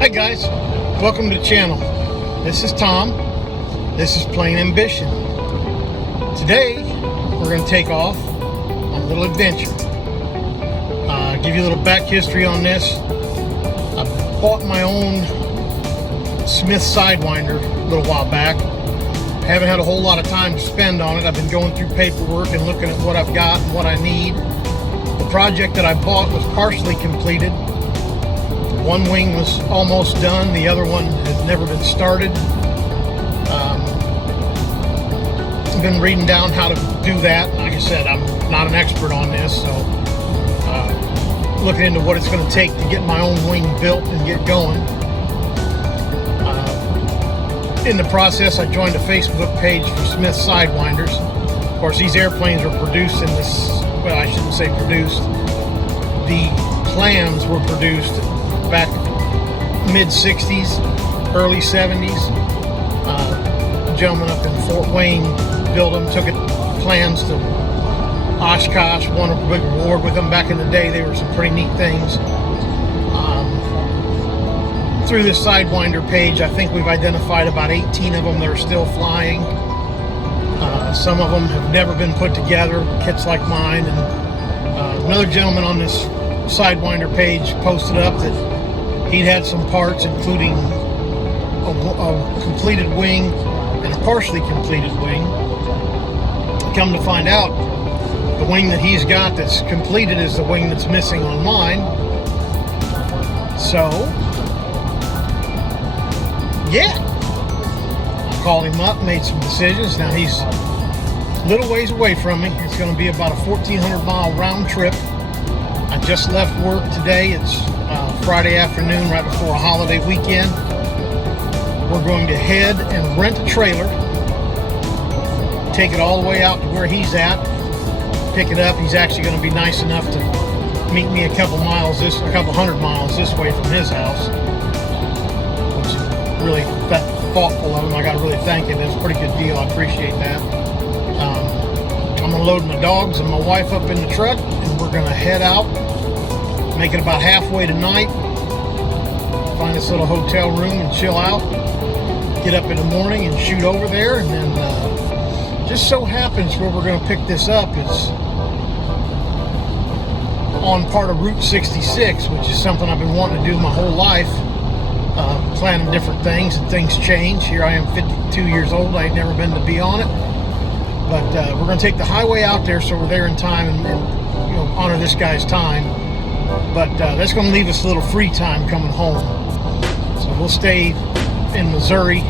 Hi guys, welcome to the channel. This is Tom. This is Plain Ambition. Today we're going to take off on a little adventure. Give you a little back history on this. I bought my own Smith Sidewinder a little while back. Haven't had a whole lot of time to spend on it. I've been going through paperwork and looking at what I've got and what I need. The project that I bought was partially completed. One wing was almost done. The other one has never been started. I've been reading down how to do that. Like I said, I'm not an expert on this, so looking into what it's going to take to get my own wing built and get going. In the process, I joined a Facebook page for Smith Sidewinders. Of course, these airplanes were produced in this, well, I shouldn't say produced. The plans were produced back mid-60s, early 70s. Gentleman up in Fort Wayne built them, took it plans to Oshkosh, won a big award with them. Back in the day, they were some pretty neat things. Through this Sidewinder page, I think we've identified about 18 of them that are still flying. Some of them have never been put together, kits like mine. And another gentleman on this Sidewinder page posted up that he'd had some parts, including a completed wing and a partially completed wing. Come to find out, the wing that he's got that's completed is the wing that's missing on mine. So, yeah, I called him up, made some decisions. Now he's a little ways away from me. It's going to be about a 1,400 mile round trip. I just left work today. It's Friday afternoon, right before a holiday weekend. We're going to head and rent a trailer, take it all the way out to where he's at, pick it up. He's actually going to be nice enough to meet me a couple hundred miles this way from his house, which is really thoughtful of him. I got to really thank him. It's a pretty good deal. I appreciate that. I'm going to load my dogs and my wife up in the truck, and we're going to head out, make it about halfway tonight, find this little hotel room and chill out, get up in the morning and shoot over there. And then just so happens where we're going to pick this up is on part of Route 66, which is something I've been wanting to do my whole life, planning different things, and things change. Here I am, 52 years old. I ain't never been to be on it. But we're going to take the highway out there so we're there in time and honor this guy's time. But that's going to leave us a little free time coming home. So we'll stay in Missouri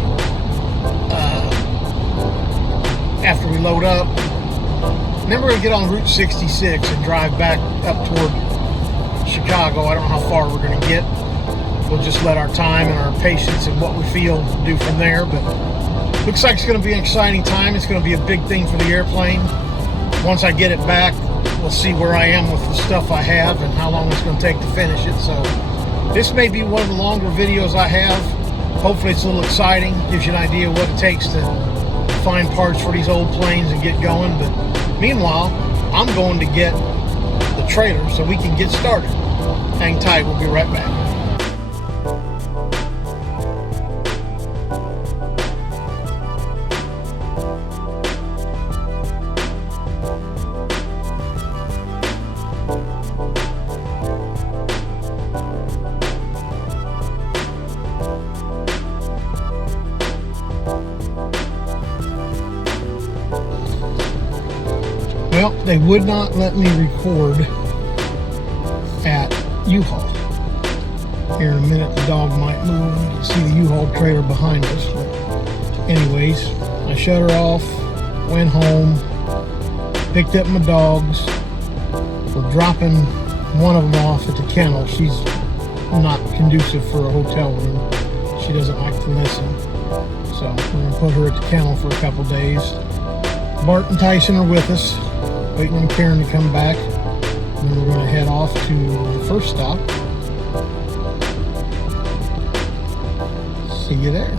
after we load up. And then we're going to get on Route 66 and drive back up toward Chicago. I don't know how far we're going to get. We'll just let our time and our patience and what we feel do from there. But looks like it's going to be an exciting time. It's going to be a big thing for the airplane. Once I get it back, we'll see where I am with the stuff I have and how long it's going to take to finish it. So this may be one of the longer videos I have. Hopefully it's a little exciting, gives you an idea of what it takes to find parts for these old planes and get going. But meanwhile, I'm going to get the trailer so we can get started. Hang tight, we'll be right back. Well, they would not let me record at U-Haul. Here in a minute, the dog might move. You can see the U-Haul trailer behind us. Anyways, I shut her off, went home, picked up my dogs. We're dropping one of them off at the kennel. She's not conducive for a hotel room. She doesn't like to listen. So we're going to put her at the kennel for a couple days. Bart and Tyson are with us, waiting on Karen to come back. And then we're going to head off to the first stop. See you there.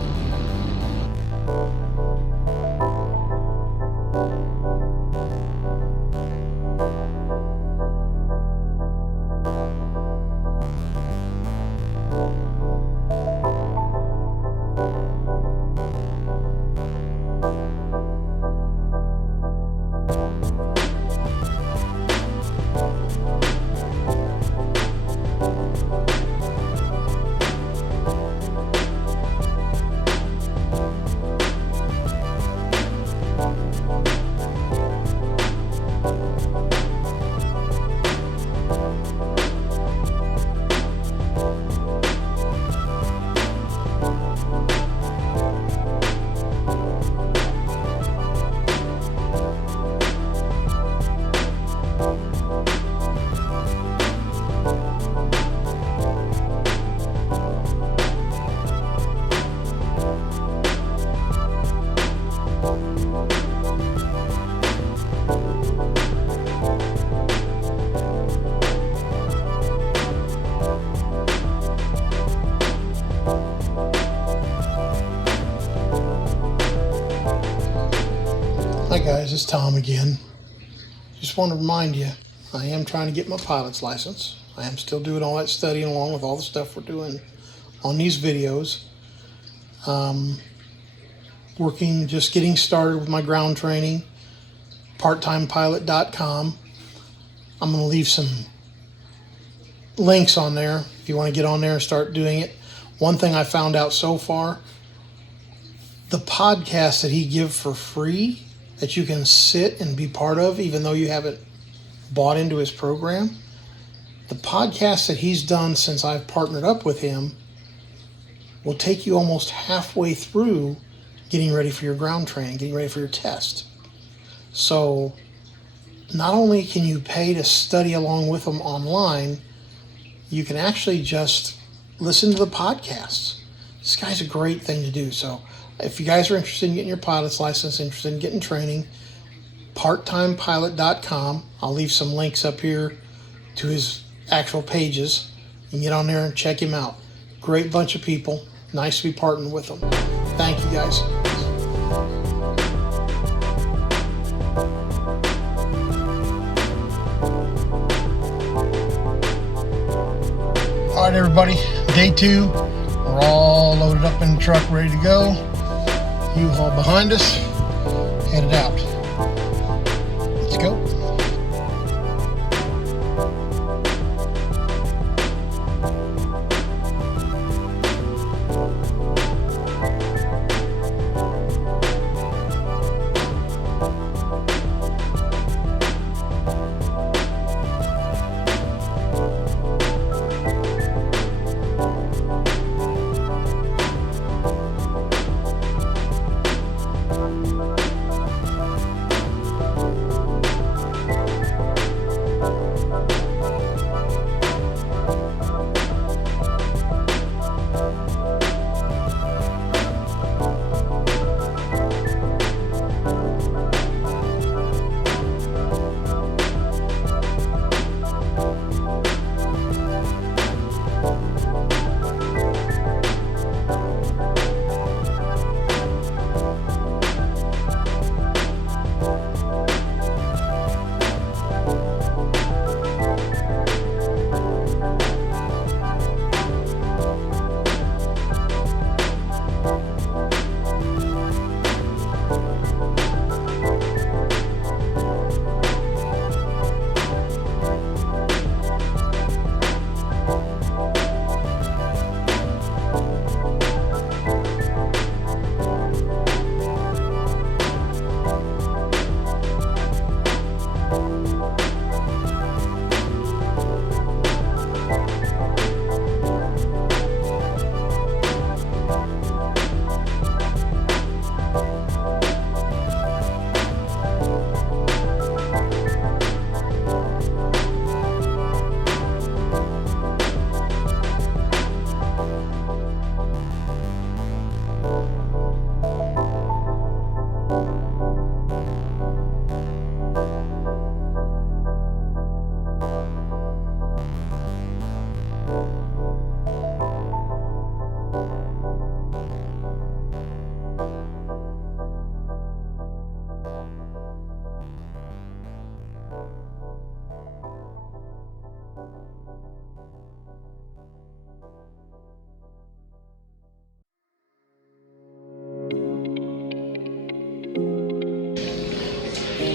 is Tom again. Just want to remind you, I am trying to get my pilot's license. I am still doing all that studying along with all the stuff we're doing on these videos. Working, just getting started with my ground training, parttimepilot.com. I'm going to leave some links on there if you want to get on there and start doing it. One thing I found out so far, the podcasts that he gives for free that you can sit and be part of, even though you haven't bought into his program, the podcasts that he's done since I've partnered up with him will take you almost halfway through getting ready for your ground training, getting ready for your test. So not only can you pay to study along with them online, you can actually just listen to the podcasts. This guy's a great thing to do. So if you guys are interested in getting your pilot's license, interested in getting training, parttimepilot.com. I'll leave some links up here to his actual pages. You can get on there and check him out. Great bunch of people. Nice to be partnering with them. Thank you, guys. All right, everybody. Day 2. We're all loaded up in the truck, ready to go. U-Haul behind us. Headed out. Let's go.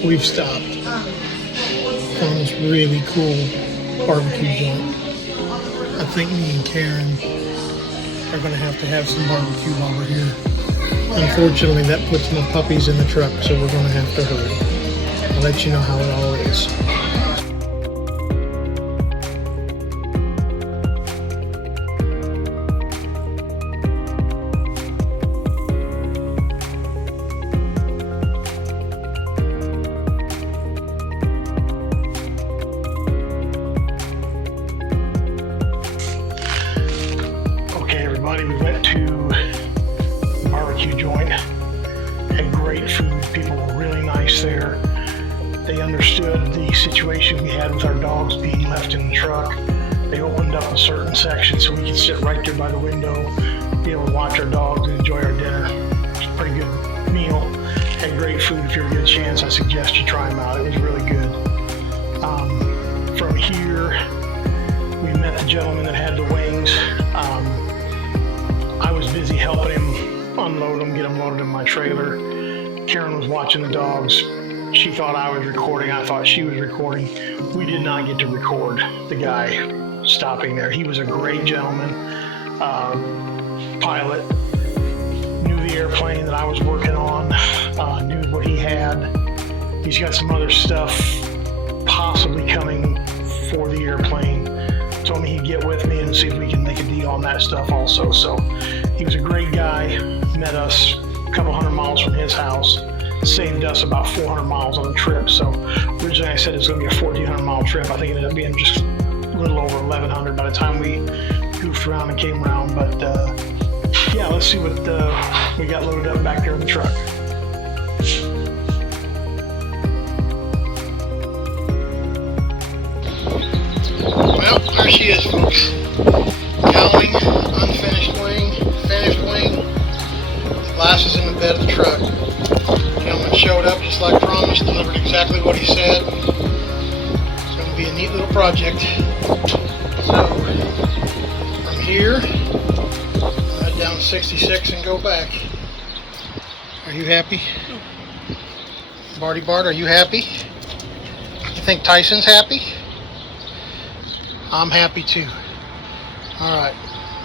We've stopped on this really cool barbecue joint. I think me and Karen are going to have some barbecue while we're here. Unfortunately, that puts my puppies in the truck, so we're going to have to hurry. I'll let you know how it all is. We went to the barbecue joint, had great food, people were really nice there. They understood the situation we had with our dogs being left in the truck. They opened up a certain section so we could sit right there by the window, be able to watch our dogs and enjoy our dinner. It was a pretty good meal, Had great food. If you ever get a chance, I suggest you try them out. It was really good. From here, we met the gentleman that had the wings. I was busy helping him unload them, get them loaded in my trailer. Karen was watching the dogs. She thought I was recording. I thought she was recording. We did not get to record the guy stopping there. He was a great gentleman, pilot, knew the airplane that I was working on, knew what he had. He's got some other stuff possibly coming for the airplane. Told me he'd get with me and see if we can make a deal on that stuff also. So he was a great guy, met us a couple hundred miles from his house, saved us about 400 miles on the trip. So originally I said it was going to be a 1,400 mile trip. I think it ended up being just a little over 1,100 by the time we goofed around and came around. But yeah, let's see what we got loaded up back there in the truck. Well, there she is, folks. Cowling, unfinished wing, finished wing. Glass is in the bed of the truck. Gentleman showed up just like promised, delivered exactly what he said. It's going to be a neat little project. So, from here, head down 66 and go back. Are you happy? Barty Bart, are you happy? You think Tyson's happy? I'm happy too. Alright,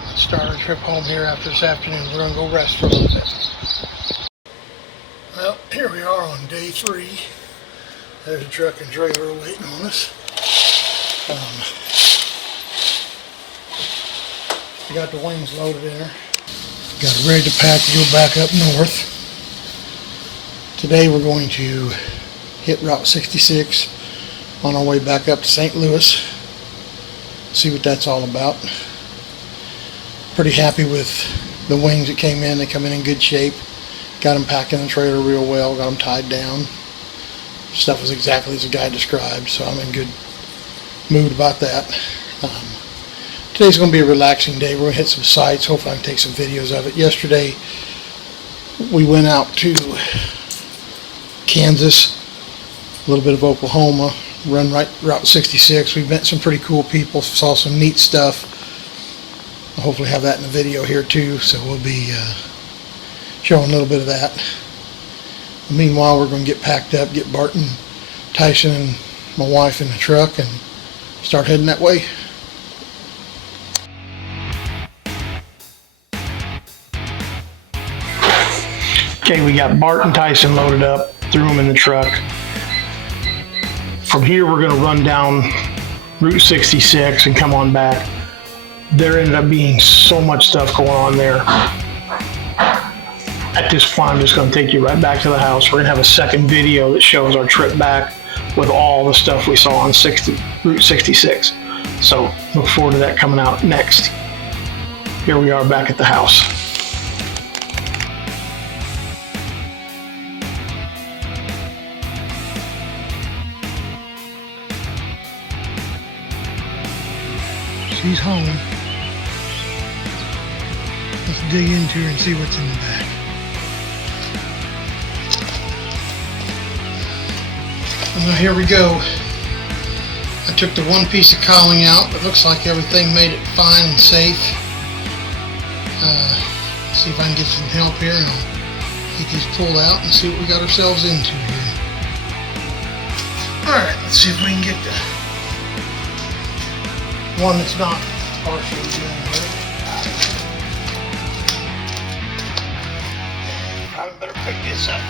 let's start our trip home here after this afternoon. We're going to go rest for a little bit. Well, here we are on day 3. There's a truck and trailer waiting on us. We got the wings loaded in there. Got it ready to pack to go back up north. Today we're going to hit Route 66 on our way back up to St. Louis. See what that's all about. Pretty happy with the wings that came in. They come in good shape. Got them packed in the trailer real well. Got them tied down. Stuff was exactly as the guy described, so I'm in good mood about that. Today's going to be a relaxing day. We're going to hit some sites. Hopefully I can take some videos of it. Yesterday we went out to Kansas, a little bit of Oklahoma, run Route 66. We met some pretty cool people, saw some neat stuff. I'll hopefully have that in the video here too, so we'll be showing a little bit of that. Meanwhile, we're going to get packed up, get Barton, Tyson, and my wife in the truck and start heading that way. Okay, we got Bart and Tyson loaded up, threw them in the truck. From here, we're going to run down Route 66 and come on back. There ended up being so much stuff going on there. At this point, I'm just going to take you right back to the house. We're going to have a second video that shows our trip back with all the stuff we saw on Route 66. So look forward to that coming out next. Here we are back at the house. She's home. Let's dig into her and see what's in the back. Well, here we go. I took the one piece of cowling out, but looks like everything made it fine and safe. See if I can get some help here and I'll get these pulled out and see what we got ourselves into here. Alright, let's see if we can get the one that's not partially doing it. I better pick this up.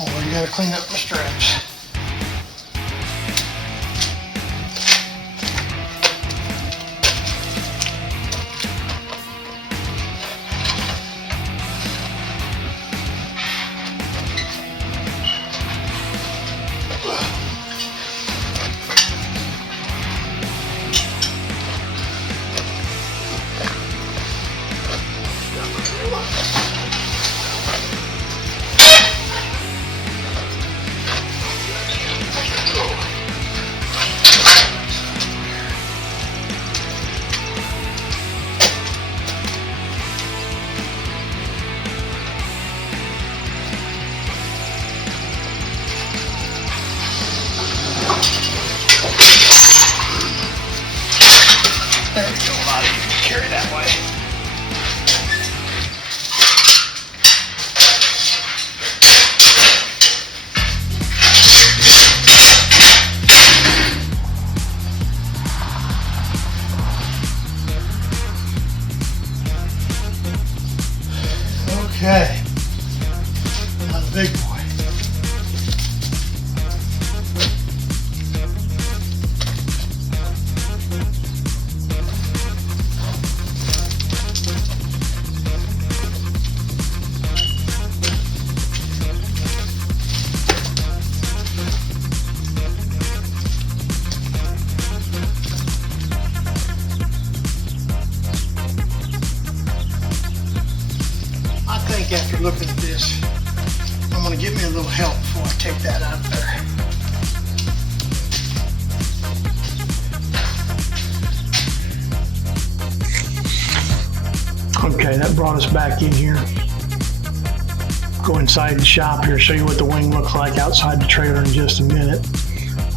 Oh, you gotta clean up my straps. want to get me a little help before I take that out there. Okay, that brought us back in here. Go inside the shop here, show you what the wing looks like outside the trailer in just a minute.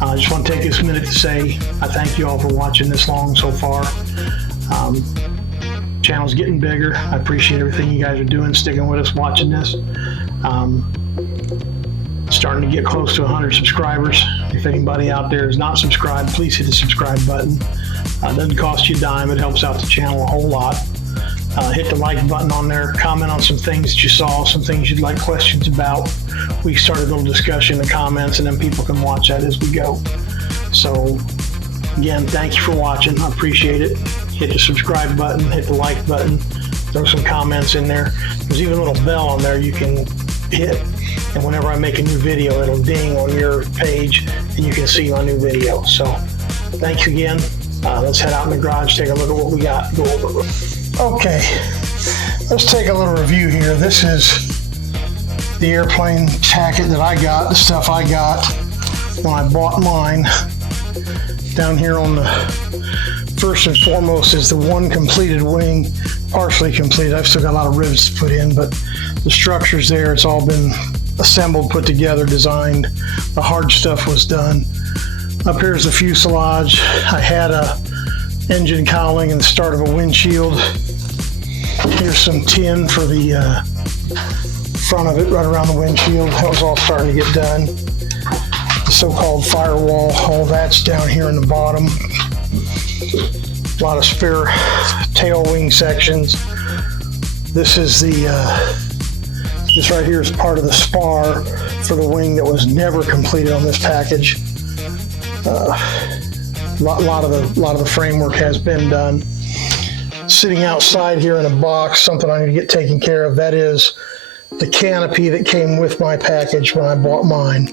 I just want to take this minute to say I thank you all for watching this long so far. Channel's getting bigger. I appreciate everything you guys are doing, sticking with us, watching this. Starting to get close to 100 subscribers. If anybody out there is not subscribed, please hit the subscribe button. It doesn't cost you a dime. It helps out the channel a whole lot. Hit the like button on there. Comment on some things that you saw, some things you'd like questions about. We started a little discussion in the comments, and then people can watch that as we go. So again, thank you for watching. I appreciate it. Hit the subscribe button, hit the like button, throw some comments in there. There's even a little bell on there you can hit, and whenever I make a new video, it'll ding on your page and you can see my new video. So thanks again. Let's head out in the garage, take a look at what we got, go over it. Okay, let's take a little review here. This is the airplane packet that I got, the stuff I got when I bought mine. Down here on the first and foremost is the one completed wing, partially completed. I've still got a lot of rivets to put in, but the structure's there. It's all been assembled, put together, designed. The hard stuff was done. Up here's the fuselage. I had a engine cowling and the start of a windshield. Here's some tin for the front of it, right around the windshield. That was all starting to get done. The so-called firewall, all that's down here in the bottom. A lot of spare tail wing sections. This is this right here is part of the spar for the wing that was never completed on this package. A lot of the framework has been done. Sitting outside here in a box, something I need to get taken care of. That is the canopy that came with my package when I bought mine.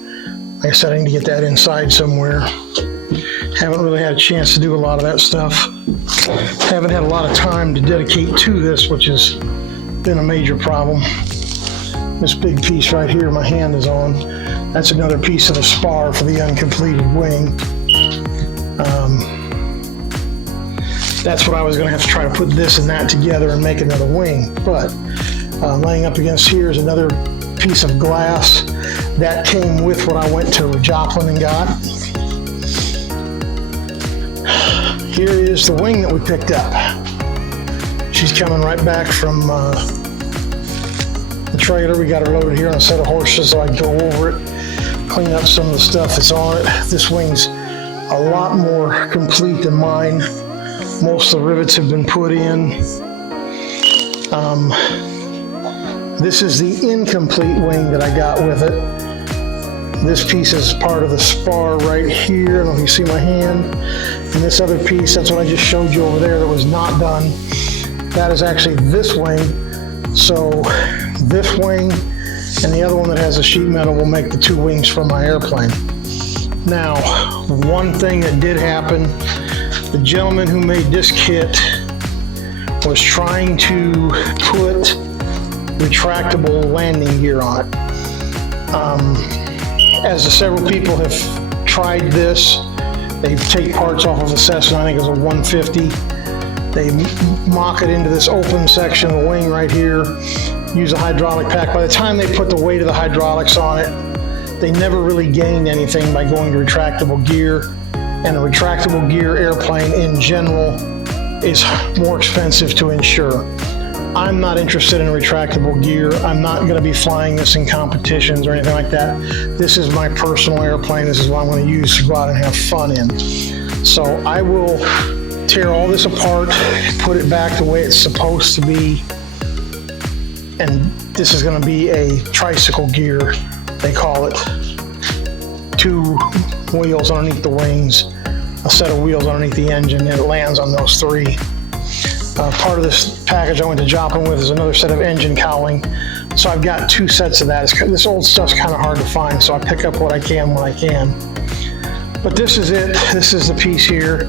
Like I said, I need to get that inside somewhere. Haven't really had a chance to do a lot of that stuff. Haven't had a lot of time to dedicate to this, which has been a major problem. This big piece right here my hand is on, that's another piece of the spar for the uncompleted wing. That's what I was going to have to try to put this and that together and make another wing. But laying up against here is another piece of glass that came with what I went to Joplin and got. Here is the wing that we picked up. She's coming right back from the trailer. We got her loaded here on a set of horses, so I can go over it, clean up some of the stuff that's on it. This wing's a lot more complete than mine. Most of the rivets have been put in. This is the incomplete wing that I got with it. This piece is part of the spar right here. I don't know if you see my hand. And this other piece, that's what I just showed you over there that was not done. That is actually this wing. So this wing and the other one that has the sheet metal will make the two wings for my airplane. Now, one thing that did happen, the gentleman who made this kit was trying to put retractable landing gear on it. As several people have tried this, they take parts off of a Cessna, I think it was a 150. They mock it into this open section of the wing right here, use a hydraulic pack. By the time they put the weight of the hydraulics on it, they never really gained anything by going to retractable gear. And a retractable gear airplane in general is more expensive to insure. I'm not interested in retractable gear. I'm not going to be flying this in competitions or anything like that. This is my personal airplane. This is what I'm going to use to go out and have fun in. So I will tear all this apart, put it back the way it's supposed to be. And this is going to be a tricycle gear, they call it. 2 wheels underneath the wings, a set of wheels underneath the engine, and it lands on those 3. Part of this package I went to Joplin with is another set of engine cowling. So I've got 2 sets of that. This old stuff's kind of hard to find, so I pick up what I can when I can. But this is it. This is the piece here.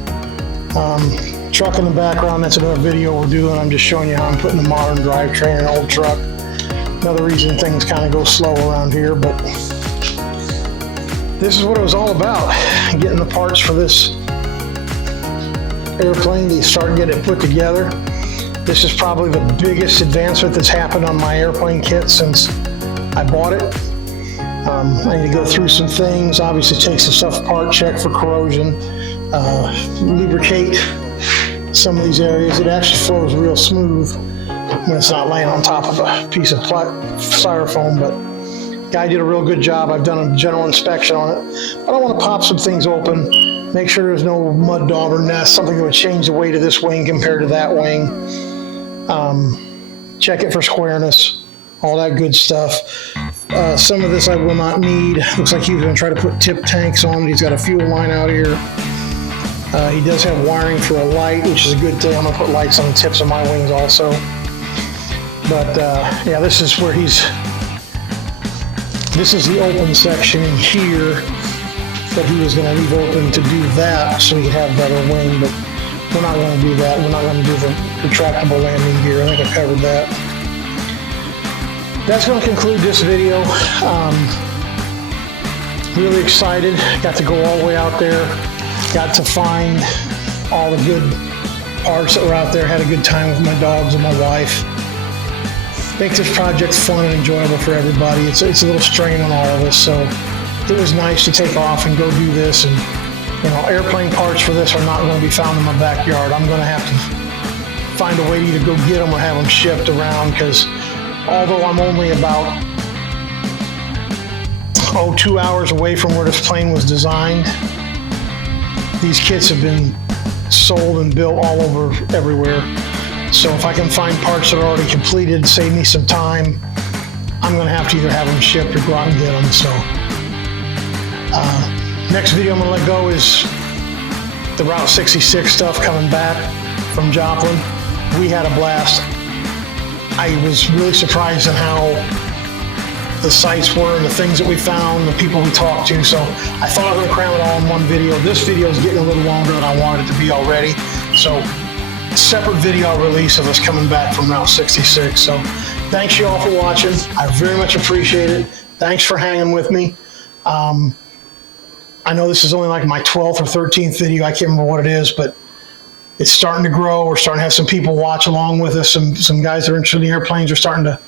Truck in the background, that's another video we're doing. I'm just showing you how I'm putting the modern drivetrain in an old truck. Another reason things kind of go slow around here, but this is what it was all about, getting the parts for this airplane to start getting it put together. This is probably the biggest advancement that's happened on my airplane kit since I bought it. I need to go through some things, obviously take some stuff apart, check for corrosion, lubricate some of these areas. It actually flows real smooth when it's not laying on top of a piece of styrofoam, but guy did a real good job. I've done a general inspection on it. But I want to pop some things open, make sure there's no mud dauber nest, something that would change the weight of this wing compared to that wing. Check it for squareness, all that good stuff. Some of this I will not need. Looks like he was going to try to put tip tanks on it. He's got a fuel line out here. He does have wiring for a light, which is a good thing. I'm going to put lights on the tips of my wings also. But yeah, this is where this is the open section in here that he was going to leave open to do that so he could have better wing, but we're not going to do that. We're not going to do the retractable landing gear. I think I covered that. That's going to conclude this video. Really excited. Got to go all the way out there. Got to find all the good parts that were out there. Had a good time with my dogs and my wife. I think this project's fun and enjoyable for everybody. It's a little strain on all of us, so it was nice to take off and go do this. And you know, airplane parts for this are not going to be found in my backyard. I'm going to have to find a way to either go get them or have them shipped around, because although I'm only about 2 hours away from where this plane was designed, these kits have been sold and built all over everywhere. So if I can find parts that are already completed, save me some time, I'm going to have to either have them shipped or go out and get them. So next video I'm going to let go is the Route 66 stuff coming back from Joplin. We had a blast. I was really surprised at how the sites were and the things that we found, the people we talked to. So I thought I was going to cram it all in one video. This video is getting a little longer than I wanted it to be already. So separate video release of us coming back from Route 66. So thanks you all for watching. I very much appreciate it. Thanks for hanging with me. I know this is only like my 12th or 13th video. I can't remember what it is, but it's starting to grow. We're starting to have some people watch along with us. Some guys that are interested in airplanes are starting to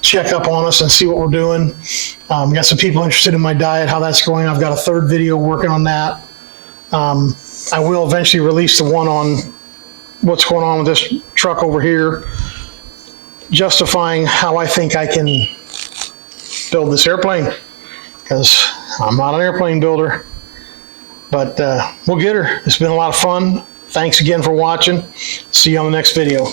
check up on us and see what we're doing. We got some people interested in my diet, how that's going. I've got a third video working on that. I will eventually release the one on what's going on with this truck over here, justifying how I think I can build this airplane, because I'm not an airplane builder. But we'll get her. It's been a lot of fun. Thanks again for watching. See you on the next video.